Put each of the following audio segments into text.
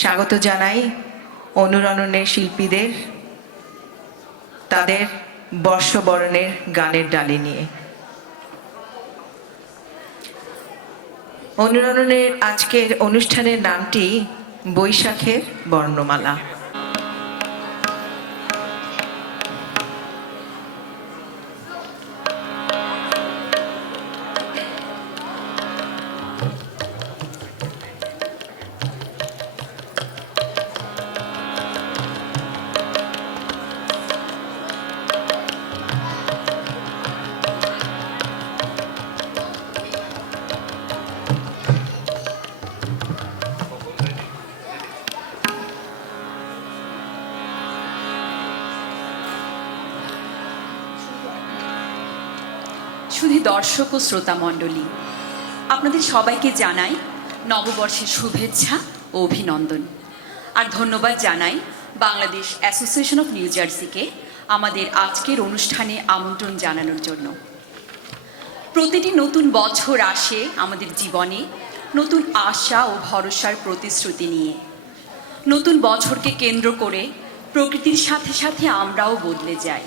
স্বাগত জানাই অনুরণনের শিল্পীদের তাদের বর্ষবরণের গানের ডালি নিয়ে। অনুরণনের আজকের অনুষ্ঠানের নামটি বৈশাখের বর্ণমালা। শুধু দর্শক ও শ্রোতা মণ্ডলী, আপনাদের সবাইকে জানাই নববর্ষের শুভেচ্ছা ও অভিনন্দন। আর ধন্যবাদ জানাই বাংলাদেশ অ্যাসোসিয়েশন অফ নিউ জার্সিকে আমাদের আজকের অনুষ্ঠানে আমন্ত্রণ জানানোর জন্য। প্রতিটি নতুন বছর আসে আমাদের জীবনে নতুন আশা ও ভরসার প্রতিশ্রুতি নিয়ে। নতুন বছরকে কেন্দ্র করে প্রকৃতির সাথে সাথে আমরাও বদলে যাই।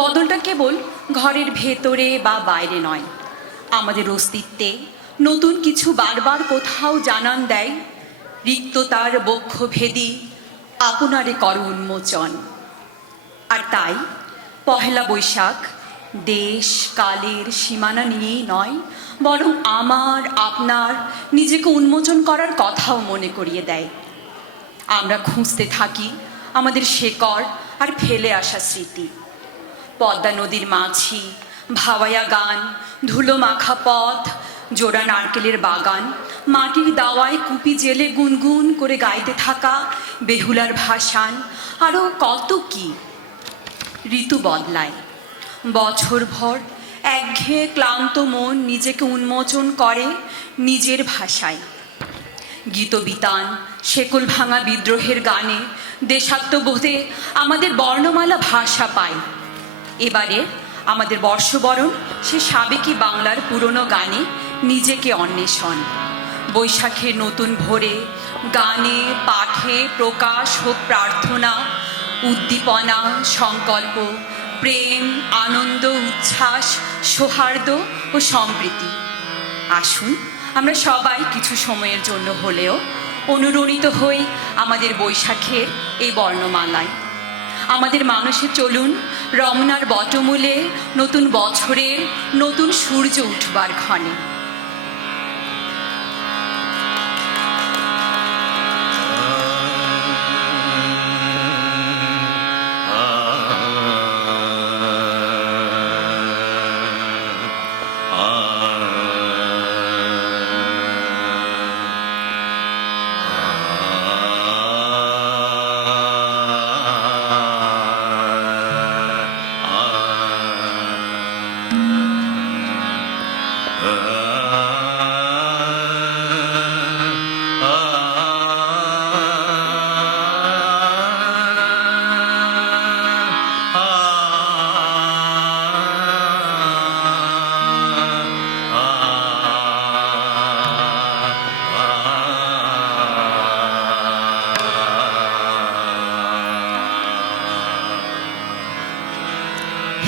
বদলটা কেবল ঘরের ভেতরে বা বাইরে নয়, আমাদের অস্তিত্বে নতুন কিছু বারবার কোথাও জানান দেয়। রিক্ততার বক্ষভেদী আপনারে কর উন্মোচন। আর তাই পহেলা বৈশাখ দেশ কালের সীমানা নিয়েই নয়, বরং আমার আপনার নিজেকে উন্মোচন করার কথাও মনে করিয়ে দেয়। আমরা খুঁজতে থাকি আমাদের শেকড় আর ফেলে আসা স্মৃতি। পদ্মা নদীর মাঝি, ভাওয়াইয়া গান, ধুলো মাখা পথ, জোড়া নারকেলের বাগান, মাটির দাওয়ায় কুপি জেলে গুনগুন করে গাইতে থাকা বেহুলার ভাসান, আরও কত কি। ঋতু বদলায়, বছরভর একঘেয়ে ক্লান্ত মন নিজেকে উন্মোচন করে নিজের ভাষায়। গীতবিতান, শেকল ভাঙা বিদ্রোহের গানে, দেশাত্মবোধে আমাদের বর্ণমালা ভাষা পায়। এবারে আমাদের বর্ষবরণ সে সাবেকি বাংলার পুরনো গানে নিজেকে অন্বেষণ। বৈশাখের নতুন ভোরে গানে পাঠে প্রকাশ হোক প্রার্থনা, উদ্দীপনা, সংকল্প, প্রেম, আনন্দ, উচ্ছ্বাস, সৌহার্দ্য ও সম্প্রীতি। আসুন আমরা সবাই কিছু সময়ের জন্য হলেও অনুরণিত হই আমাদের বৈশাখের এই বর্ণমালায়। আমাদের মানুষে চলুন রমনার বটমূলে নতুন বছরের নতুন সূর্য উঠবার ক্ষণে।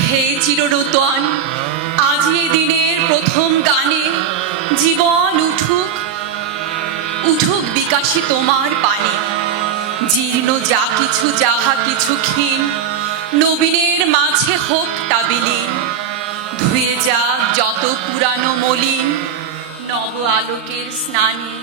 হে চিরনূতন, আজি এই দিনের প্রথম গানে জীবন উঠুক, উঠুক বিকাশী তোমার পানে। জীর্ণ যা কিছু যাহা কিছু ক্ষীণ, নবীনের মাঝে হোক তা বিলীন। ধুয়ে যাক যত পুরানো মলিন, নব আলোকের স্নানে।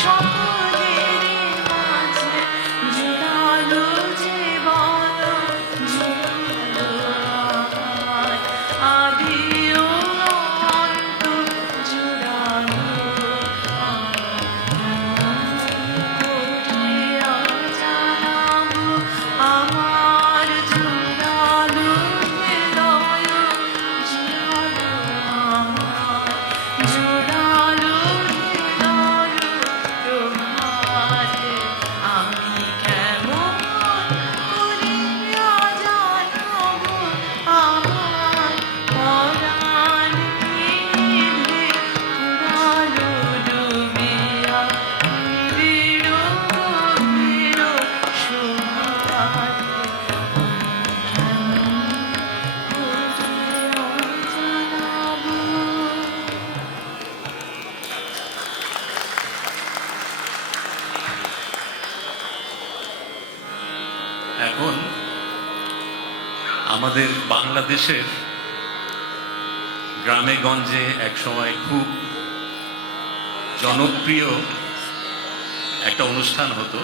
সকলের মাঝে জোড়ালো জীবন জোড়ালো আমার আদি ও অন্ত জোড়ালো জানাবো আমার জোড়ালো হৃদয় জোড়ালো আমার জোড়ালো হৃদয় তোমারে আমি কেমন করিয়া জানাবো আমার পরাণ নিভে পুরালো ডুবিয়া নিবিড় গভীর শোভাতে জানাবো। এখন আমাদের বাংলাদেশের গ্রামে গঞ্জে একসময় খুব জনপ্রিয় একটা অনুষ্ঠান হতো,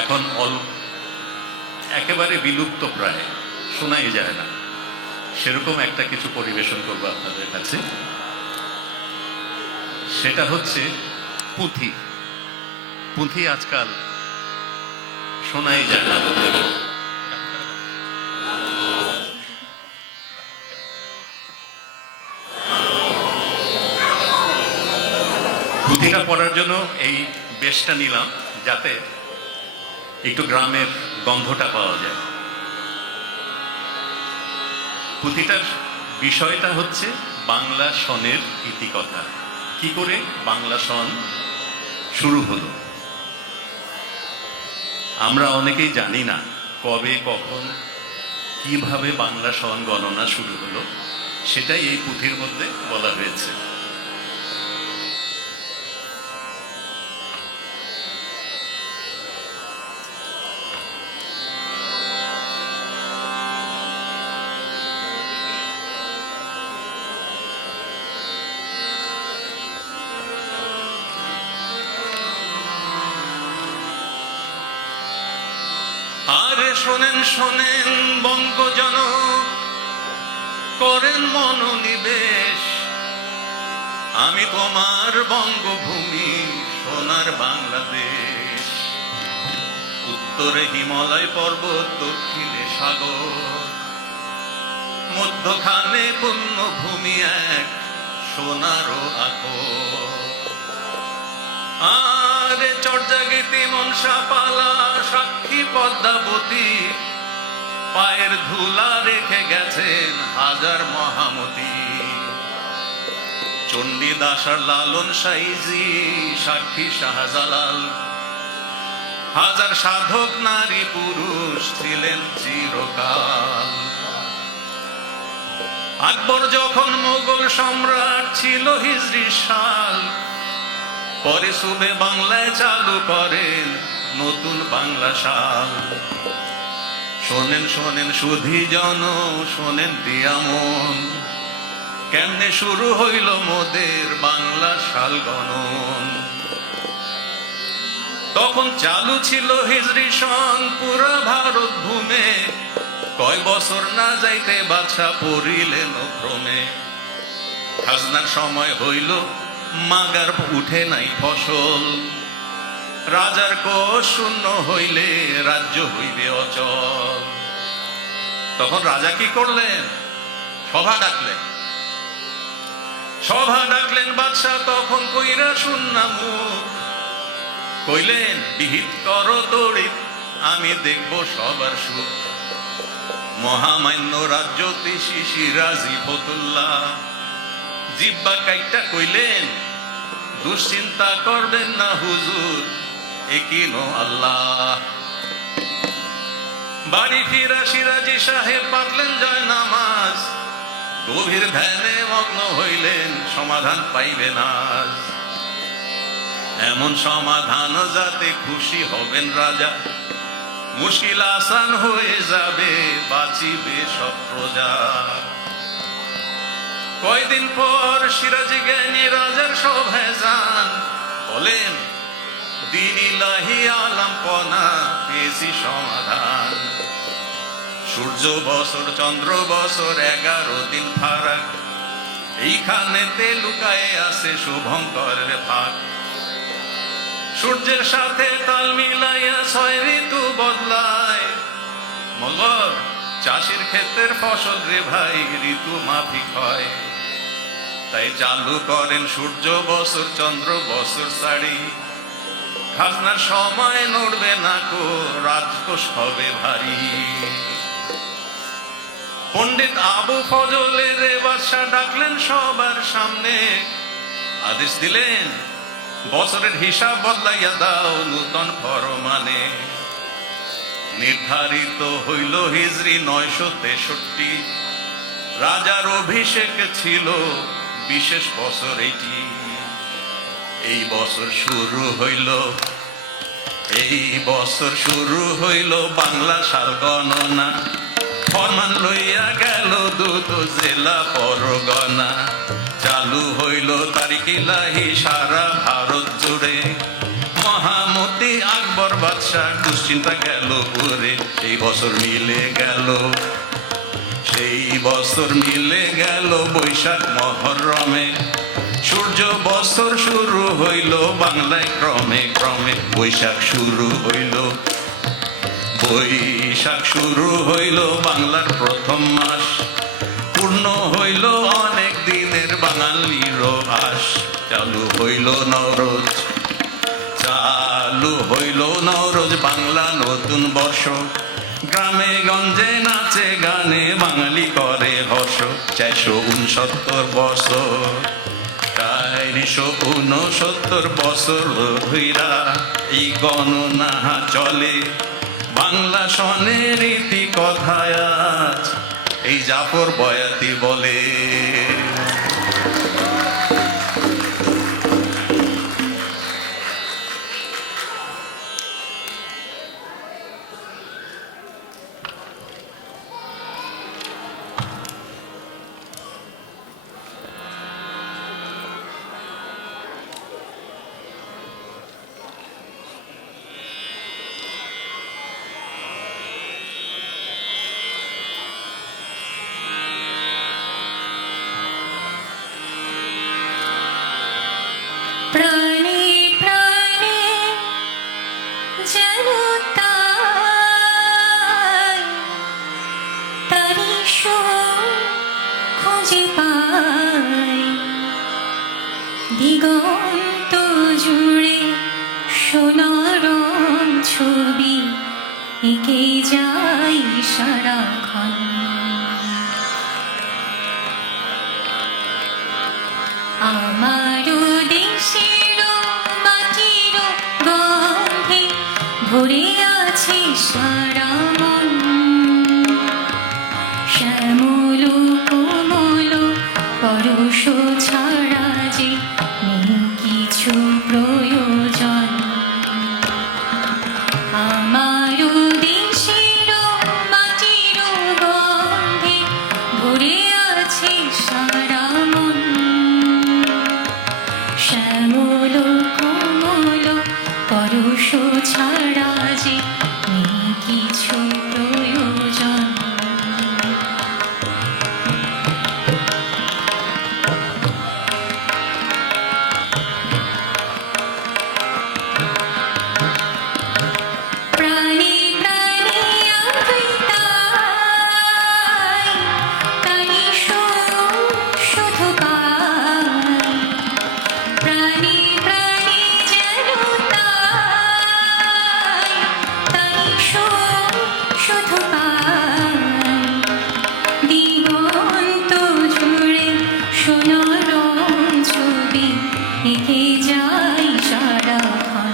এখন একেবারে বিলুপ্ত, প্রায় শোনাই যায় না। সেরকম একটা কিছু পরিবেশন করবো আপনাদের কাছে। সেটা হচ্ছে পুঁথি। পুঁথি আজকাল শোনাই যায় না। পুঁথিটা পড়ার জন্য এই বেশটা নিলাম, যাতে একটু গ্রামের গন্ধটা পাওয়া যায়। পুঁথিটার বিষয়টা হচ্ছে বাংলা সনের ইতিকথা। কি করে বাংলা সন শুরু হলো আমরা অনেকেই জানি না। কবে, কখন, কিভাবে বাংলা সন গণনা শুরু হলো সেটাই এই পুঁথির মধ্যে বলা হয়েছে। আরে শোনেন শোনেন বঙ্গজন, করেন মনোনিবেশ, আমি তোমার বঙ্গভূমি সোনার বাংলাদেশ। উত্তরে হিমালয় পর্বত, দক্ষিণে সাগর, মধ্যখানে পুণ্যভূমি এক সোনারও আকর। আরে চর্যাগীতি মনসা পালা, সাক্ষী পদ্মাবতী, পায়ের ধুলা রেখে গেছেন হাজার মহামতি। চণ্ডীদাস আর লালন সাইজি, সাক্ষী শাহজালাল, হাজার সাধক নারী পুরুষ ছিলেন চিরকাল। আকবর যখন মোগল সম্রাট ছিল হিজরি সাল, পরে সুবে বাংলায় চালু করেন নতুন বাংলা সাল। শোনেন শোনেন সুধী জন, শোনেন দিয়ামন, কেমনে শুরু হইল মোদের বাংলা সাল গণন। তখন চালু ছিল হিজরি সন পুরা ভারত ভূমে, কয় বছর না যাইতে বাদশা পড়িলেন ক্রমে। খাজনার সময় হইল, মাগার উঠে নাই ফসল, রাজার কোষ শূন্য হইলে রাজ্য হইবে অচল। তখন রাজা কি করলেন? সভা ডাকলেন। সভা ডাকলেন বাদশা, তখন কইরা শুননা মুখ, কইলেন বিহিত করো তড়িৎ, আমি দেখব সবার সুখ। মহামান্য রাজ্যতীষী সিরাজি ফতুল্লাহ জিব্বা কাইটা কইলেন, দুশ্চিন্তা করবেন না হুজুর, একিনো আল্লাহ। বাড়ি ফিরা সিরাজি সাহেব পাতলেন জয় নামাজ, গভীর ধ্যানে মগ্ন হইলেন, সমাধান পাইবেন আজ। এমন সমাধান যাতে খুশি হবেন রাজা, মুশকিল আসান হয়ে যাবে, বাঁচিবে সব প্রজা। কয়দিন পর সিরাজি জ্ঞানী রাজার সভায় যান, ইলাহি আলাম পনা পেয়েছি সমাধান। সূর্য বছর চন্দ্র বছর 11 দিন ফারাক, এইখানেতে লুকায়ে আছে শুভঙ্করের ফাঁক। সূর্যের সাথে তাল মিলাইয়া 6 ঋতু বদলায়, মগর চাষির ক্ষেতের ফসল রে ভাই ঋতু মাফিক হয়। তাই চালু করেন সূর্য বছর চন্দ্র বছর সারি, খাজনার সময় নড়বে না কো রাজকোষ হবে ভারী। পণ্ডিত আবু ফজলের বাদশা ডাকলেন সবার সামনে, আদেশ দিলেন বছরের হিসাব বদলাইয়া দাও নূতন ফরমানে। নির্ধারিত হইল হিজরি 963, রাজার অভিষেক ছিল বিশেষ বছর এইটি। এই বছর শুরু হইল বাংলা সাল গণনা, ফরমান লইয়া গেল দুটো জেলা পরগনা। চালু হইল তারিখ ইলাহি সারা ভারত জুড়ে, মহামতি আকবর বাদশাহ দুশ্চিন্তা গেল পুরে। সেই বছর মিলে গেল বৈশাখ মহরমে, সূর্য বছর শুরু হইল বাংলায় ক্রমে ক্রমে। বৈশাখ শুরু হইল বাংলার প্রথম মাস, পূর্ণ হইল অনেক দিনের বাঙালির আস। চালু হইল নওরোজ বাংলা নতুন বর্ষ, গ্রামে গঞ্জে নাচে গানে বাঙালি করে হর্ষ। 469 বছর 469 বছর ধইরা এই গণনা চলে, বাংলা সনের রীতি কথায় আজ এই জাফর বয়াতি বলে। প্রাণে প্রাণে যেন তারি খুঁজে পাই, দিগন্ত জুড়ে সোনার ছবি এঁকে যাই সারাক্ষণ। আমারও দেশের মাটির গন্ধে ভরে আছে সারা মন, শ্যামল কোমল পরশ ছাড়া যে নেই কিছু প্রয়োজন। আমারও দেশের মাটির গন্ধে ভরে আছে সারা মন, শ্যামল কোমল পরশ ছাড়া যে নেই কিছু প্রয়োজন। প্রাণে প্রাণে আমি তাই শুধু পাই, প্রাণে প্রাণে যেন তাই শুধু পাই, দিগন্ত জুড়ে সোনার ছবি এঁকে যাই সারাক্ষণ।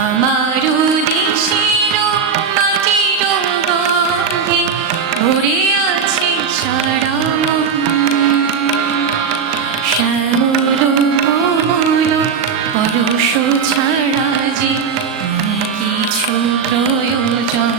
আমারও দেশের মাটির গন্ধে ভরে আছে সারা মন, শ্যামল কোমল পরশ ছাড়া যে নেই কিছু প্রয়োজন।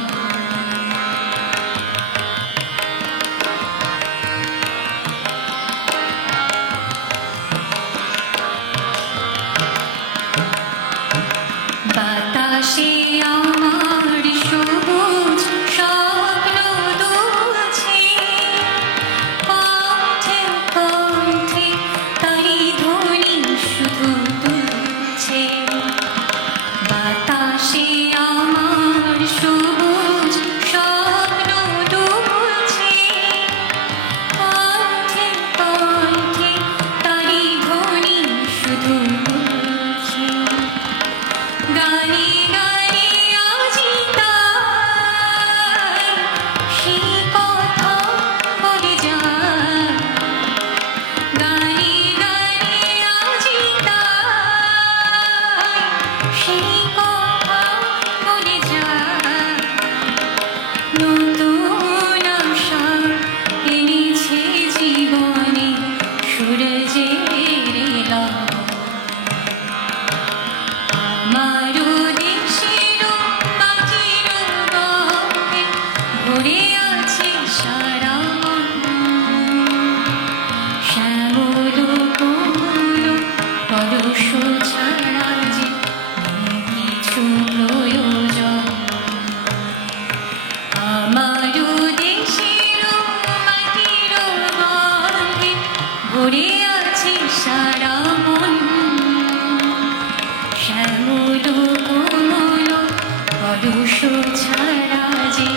পরশ ছাড়া যে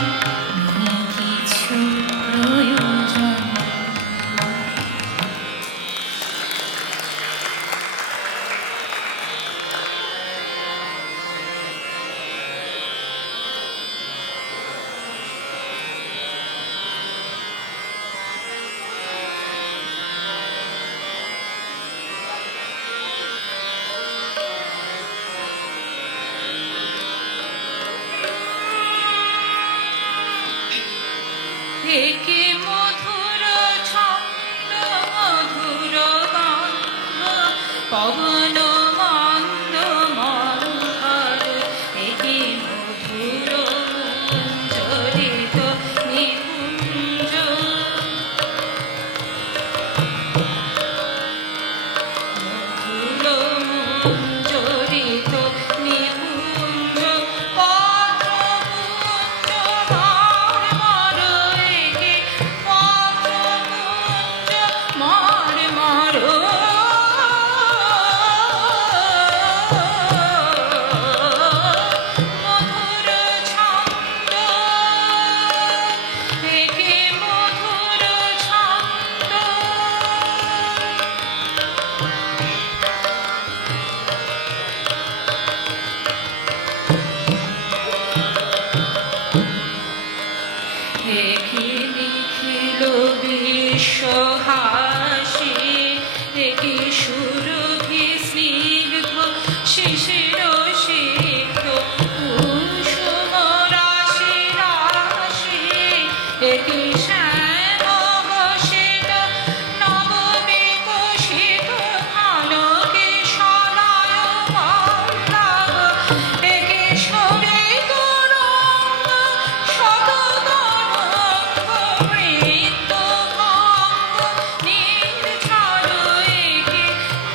নেই কিছু প্রয়োজন। একে মধুর ছন্দ মধুর গন্ধ পবন মন্দ মন্থর, একে মধুর মুঞ্জরিত নিকুঞ্জ, মধুর মুঞ্জরিত নিকুঞ্জ, পত্রপুঞ্জ মার মার, একে পত্রপুঞ্জ মার মার, মধুর ছন্দ, একে মধুর ছন্দ। একে নিখিল বিশ্ব হাসি, একে সুরভি স্নিগ্ধ শিশির সিক্ত কুসুম রাশি রাশি, একে শ্যাম ঘোষিত নব বিকশিত ঘনকে সলায়মান লাভ, একে সরিত রঙ্গ শত তরঙ্গ বৃত্ত ভঙ্গ নির্ঝর, একে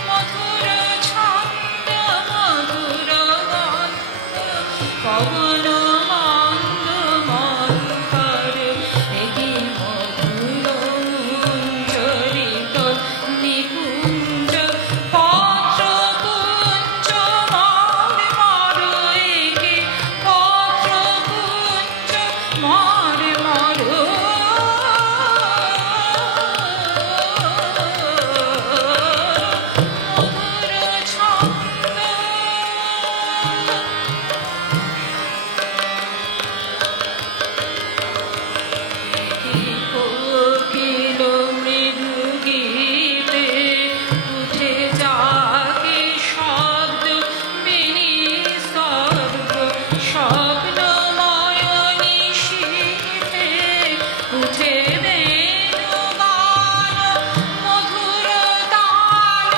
মধুর ছন্দ মধুর গন্ধ পবন মন্দ মন্থর, একে মধুর মুঞ্জরিত নিকুঞ্জ, পত্রপুঞ্জ মার মার, একে পত্রপুঞ্জ মার মার, মধুর ছন্দ। কোকিল মৃদু গীতে উঠে যাকে শব্দ বিনিস্তব্ধ, স্বপ্নময় নিশীথে উঠে বেণুগান, মধুর তান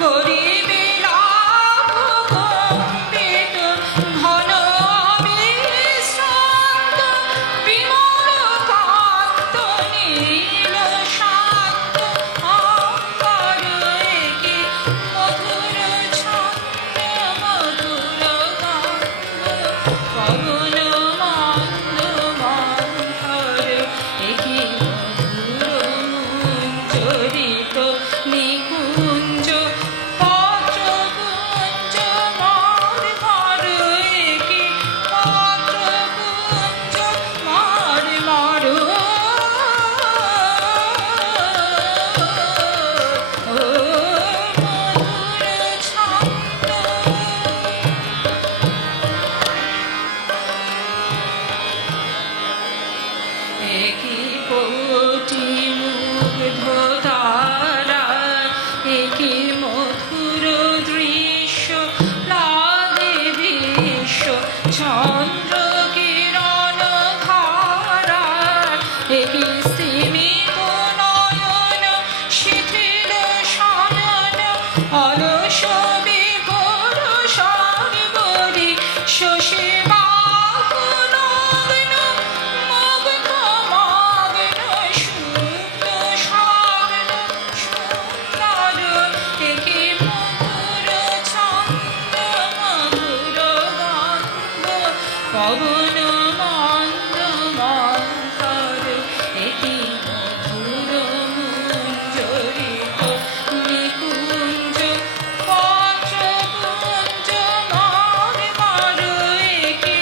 করিবে লাভ কম্পিত, ঘন অবিশ্রান্ত বিমল কান্ত নীল শান্ত অম্বর, একে মধুর ছন্দ মধুর গন্ধ পবন মন্দ মন্থর, একে মধুর মুঞ্জরিত নিকুঞ্জ, পত্রপুঞ্জ মার মার, একে পত্রপুঞ্জ মার মার, মধুর ছন্দ। একে কোটি মুগ্ধ তারা, একে মধুর দৃশ্য লাগে বিশ্ব, চন্দ্র কিরণ ধারা, একে স্তিমিত নয়ন শিথিল শয়ন, অলস বিভোর সর্বরি শশী বাহুনগ্ন মগ্ন মগ্ন সুপ্ত স্বপ্ন সুন্দর, একে মধুর ছন্দ মধুর গন্ধ পবন মন্দ মন্থর, একে মধুর মুঞ্জরিত নিকুঞ্জ, পত্রপুঞ্জ মার মার, একে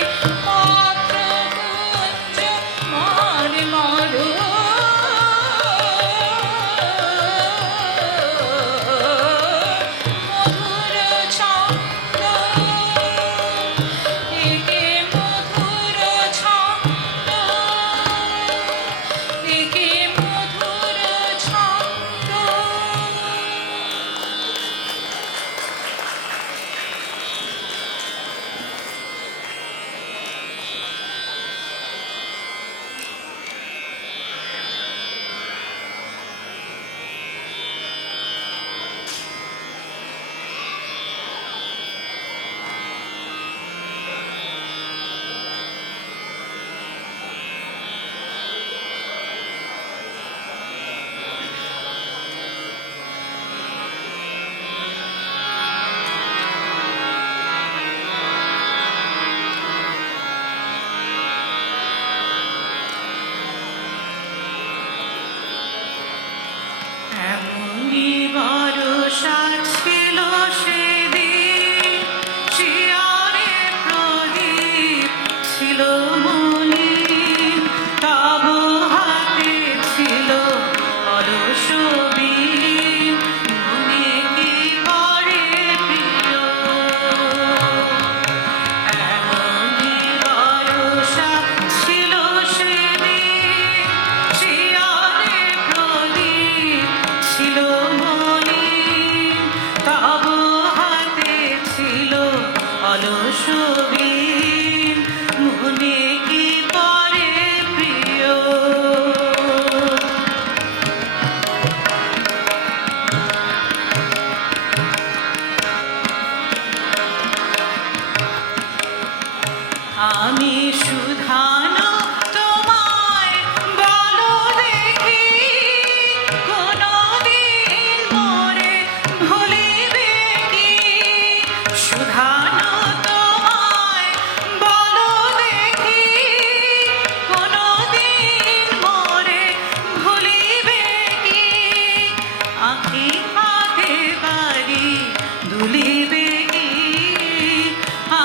ভুলিবে কি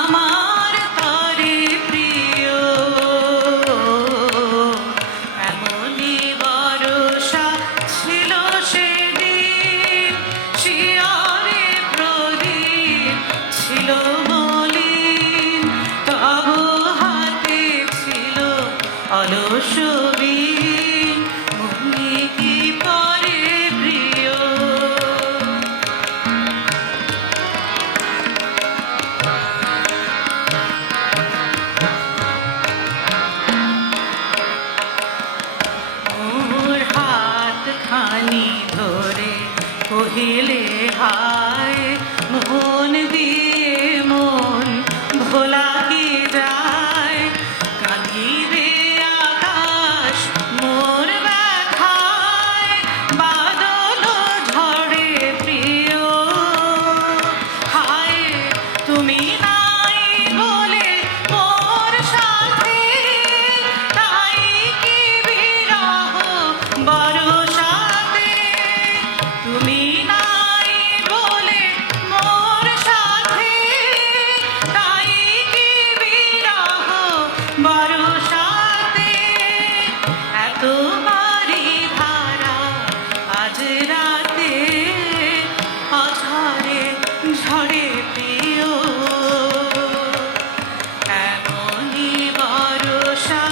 আমার তরে প্রিয়, এমনই ভরসা ছিল সেদিন, শিয়রে প্রদীপ ছিল মলিন, তবু হাতে ছিল অলস বীণ, মনে কি পরে প্রিয়। মোর হাত খানি ধরে কহিলে হায়, মন দিয়ে মন ভোলা কি যায়, কাঁদিবে আকাশ মোর ব্যথায়, বাদল ঝড়ে প্রিয়, হায় তুমি নাই বলে মোর সাথে, তাই কি বিরহ বরষাতে, তুমি নাই বলে মোর সাথে, তাই কি বিরহ বরষাতে, এত বাড়ি ধারা আজ রাতে, অঝরে ঝড়ে প্রিয়, এমনই ভরসা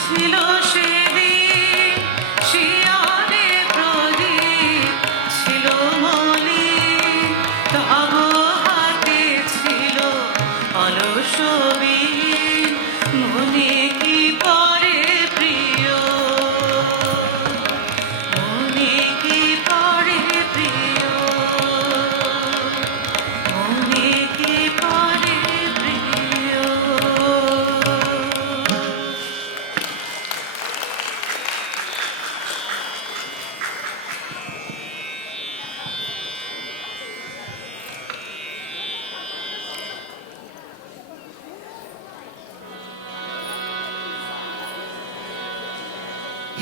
ছিল সেদিন, শিয়রে প্রদীপ ছিল মলিন, তবু হাতে ছিল অলস বীণ, মনে কি পরে প্রিয়, মনে কি পরে প্রিয়, মনে কি পরে প্রিয়।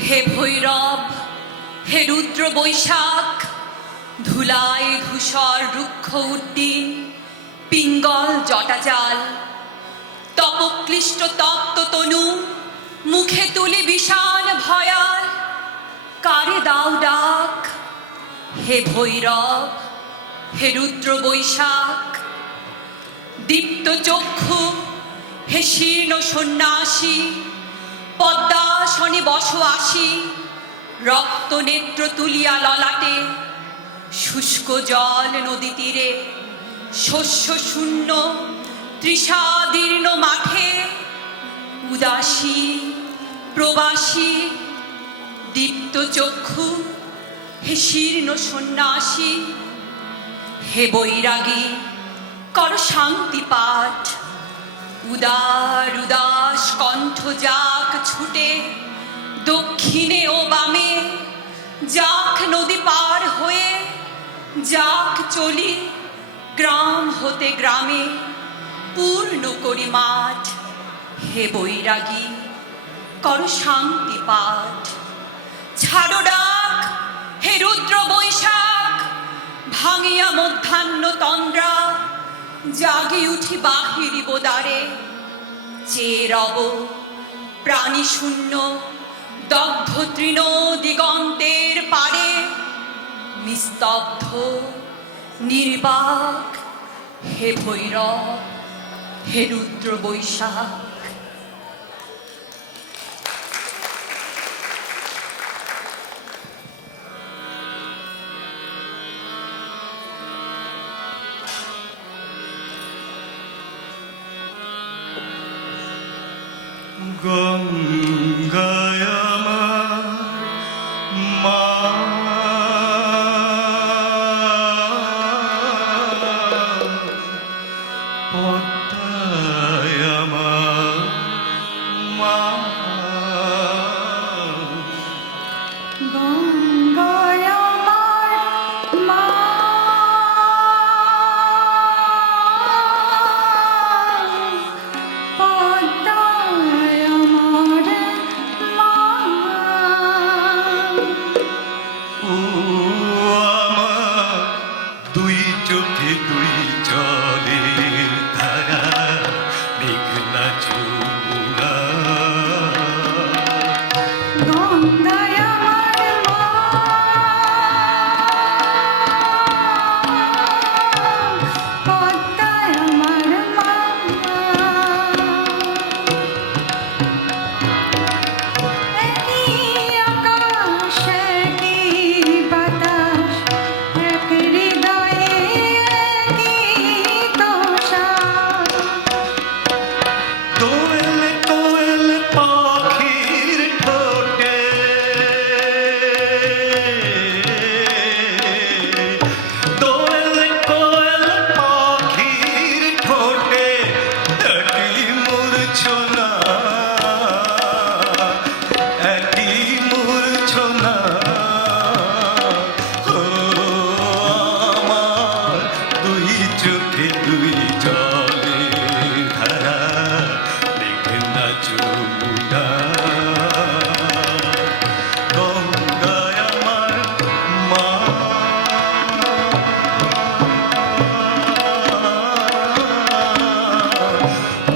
হে ভৈরব, হে রুদ্র বৈশাখ, ধুলায় ধূসর রুক্ষ উড্ডিন, পিঙ্গল জটাজাল, তপক্লিষ্ট তপ্ত তনু, মুখে তুলি বিষাণ ভয়াল, কারে দাও ডাক। হে ভৈরব, হে রুদ্র বৈশাখ, দীপ্ত চক্ষু, হে শীর্ণ সন্ন্যাসী, পদ্মাসনে বস আসি, রক্ত নেত্র তুলিয়া ললাটে, শুষ্ক জল নদী তীরে, শস্য শূন্য তৃষাদীর্ণ মাঠে, উদাসী প্রবাসী, দীপ্ত চক্ষু, হে শীর্ণ সন্ন্যাসী, হে বৈরাগী কর শান্তি পাঠ, উদার উদাস কণ্ঠ যাক ছুটে, দক্ষিণে ও বামে, যাক নদী পার হয়ে, যাক চলি গ্রাম হতে গ্রামে, পূর্ণ করি মাঠ। হে বৈরাগী কর শান্তি পাঠ, ছাড়ো ডাক হে রুদ্র বৈশাখ, ভাঙিয়া মধ্যাহ্ন তন্দ্রা, জাগি উঠি বাহিরি বোদারে, চেয়ে রব প্রাণী শূন্য দগ্ধ তৃণ দিগন্তের পারে, নিস্তব্ধ নির্বাক হে ভৈরব, হে রুদ্র বৈশাখ। গঙ্গায় আমার মা, পদ্মায় আমার মা, গঙ্গায় আমার মা, পদ্মায় আমার মা, জলের ধারা মেঘনা যমুনা গঙ্গায় আমার মা পদ্মায় আমার মা একই আকাশ একই বাতাস এক হৃদয়ে একই দশা কোয়েল কোয়েল পাখির ঠোঁটে কোয়েল কোয়েল পাখির ঠোঁটে একই মূর্ছনা একই মূর্ছনা ও আমার দুই চোখে দুই জলের ধারা মেঘনা যমুনা গঙ্গায় আমার মা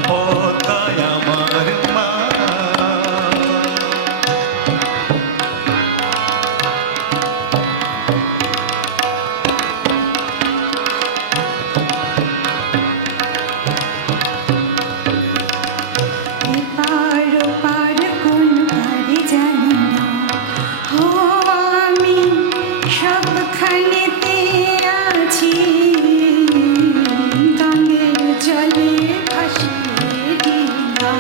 পদ্মায় আমার মা এপার ওপার কোন পারে জানি না ও আমি সবখানেতে আছি গাঙ্গের জলে ভাসিয়ে দিলা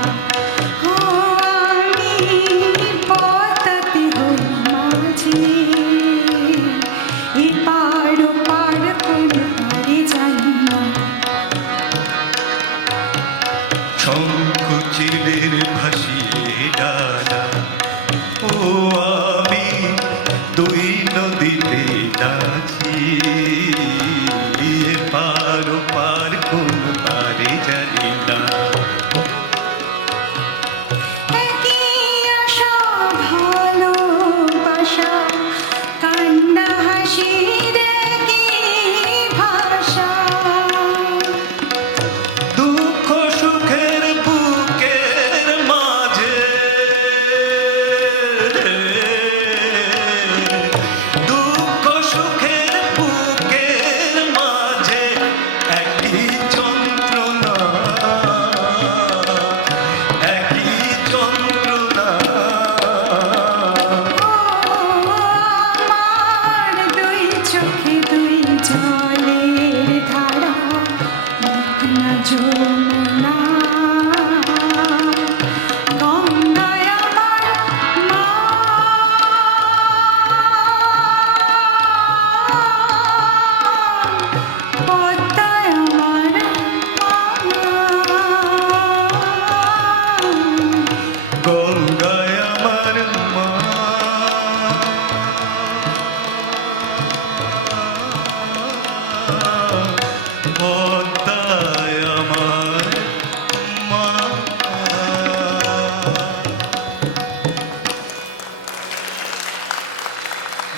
ও আমি পতাতে হই মাঝি এপার ওপার কোন পারে জানি না শঙ্খচিলের ভাসিয়ে ডানা ও আমি দুই নদীতে নাচি পার পার কোন পারে জানি না একই আশা ভালোবাসা কান্না হাসির একই ভাষা দুঃখ সুখের বুকের মাঝে দুঃখ সুখের বুকের মাঝে একই যন্ত্রণা একই যন্ত্রণা ও আমার দুই চোখে দুই জলের ধারা মেঘনা যমুনা গঙ্গায় আমার মা পদ্মায় আমার মা গঙ্গায় আমার মা পদ্মায় আমার মা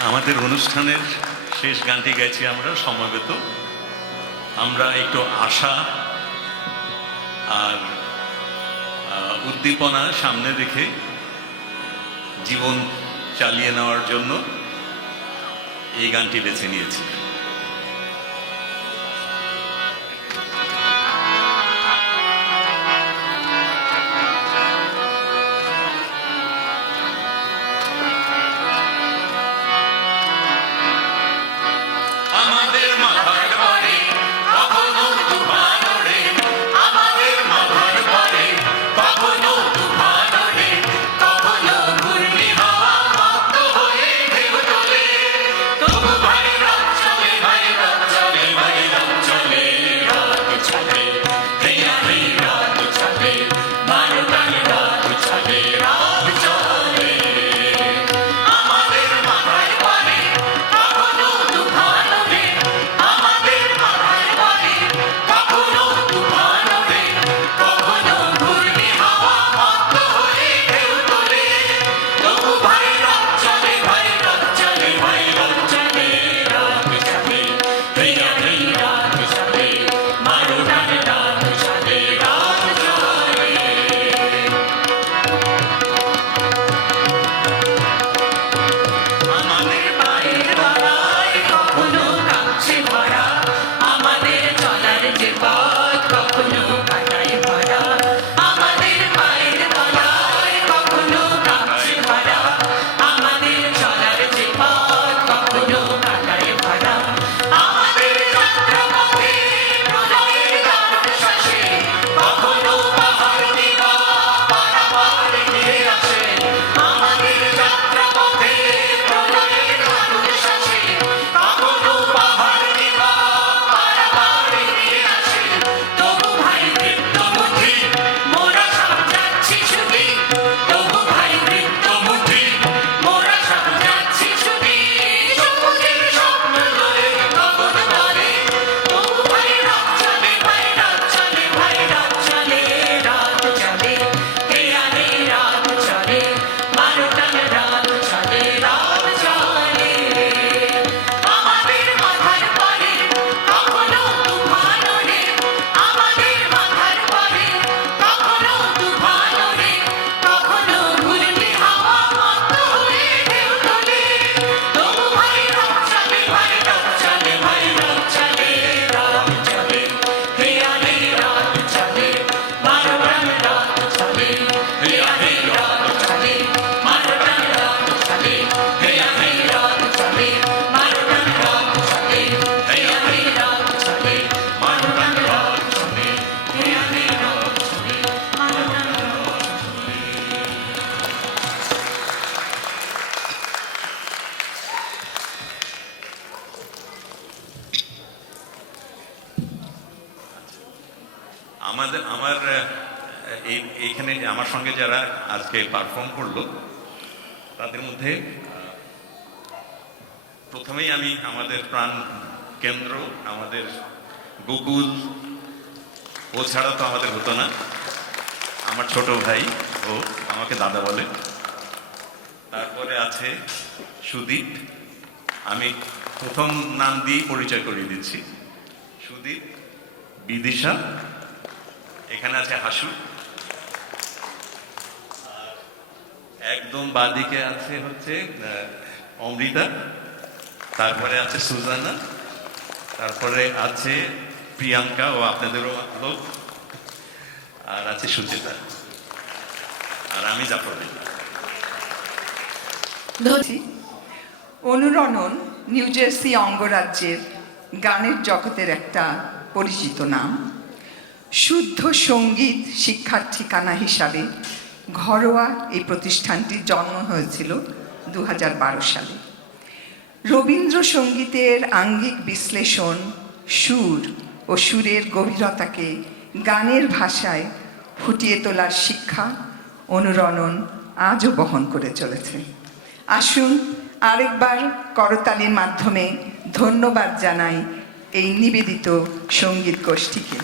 আমাদের অনুষ্ঠানের শেষ গানটি গাইছি আমরা সমবেত। আমরা একটু আশা আর উদ্দীপনা সামনে রেখে জীবন চালিয়ে নেওয়ার জন্য এই গানটি বেছে নিয়েছি। আমাদের মাথার পরে কখনো তুফান ওড়ে, আমাদের মাথার পরে কখনো তুফান ওড়ে, কখনো ঘূর্ণি হাওয়া মত্ত হয়ে ঢেউ তোলে, তবু ভাই রাত চলে আমার এইখানে আমার সঙ্গে যারা আজকে পারফর্ম করলো তাদের মধ্যে প্রথমেই আমি আমাদের প্রাণ কেন্দ্র, আমাদের গোকুল, ও ছাড়া তো আমাদের হতো না, আমার ছোট ভাই, ও আমাকে দাদা বলে। তারপরে আছে সুদীপ, আমি প্রথম নাম দিয়েই পরিচয় করিয়ে দিচ্ছি, সুদীপ, বিদিশা, এখানে আছে হাসু, একদম বাদিকে আছে হচ্ছে অমৃতা, তারপরে আছে সুজানা, তারপরে আছে প্রিয়াঙ্কা, ও আপনাদেরও লোক, আর আছে সুচিতা, আর আমি জাফর। অনুরণন নিউ জার্সি অঙ্গরাজ্যের গানের জগতের একটা পরিচিত নাম। শুদ্ধ সঙ্গীত শিক্ষার ঠিকানা হিসাবে ঘরোয়া এই প্রতিষ্ঠানটির জন্ম হয়েছিল 2012 সালে। রবীন্দ্রসঙ্গীতের আঙ্গিক বিশ্লেষণ, সুর ও সুরের গভীরতাকে গানের ভাষায় ফুটিয়ে তোলার শিক্ষা অনুরণন আজও বহন করে চলেছে। আসুন আরেকবার করতালির মাধ্যমে ধন্যবাদ জানাই এই নিবেদিত সঙ্গীত গোষ্ঠীকে।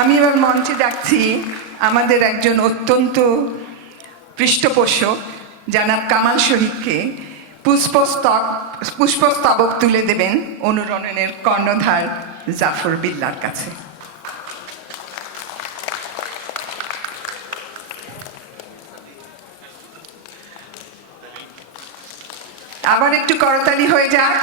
আমি এবার মঞ্চে ডাকছি আমাদের একজন অত্যন্ত পৃষ্ঠপোষক জনাব কামাল শহীদকে। পুষ্পস্তবক তুলে দেবেন অনুরণনের কর্ণধার জাফর বিল্লার কাছে। আবার একটু করতালি হয়ে যাক।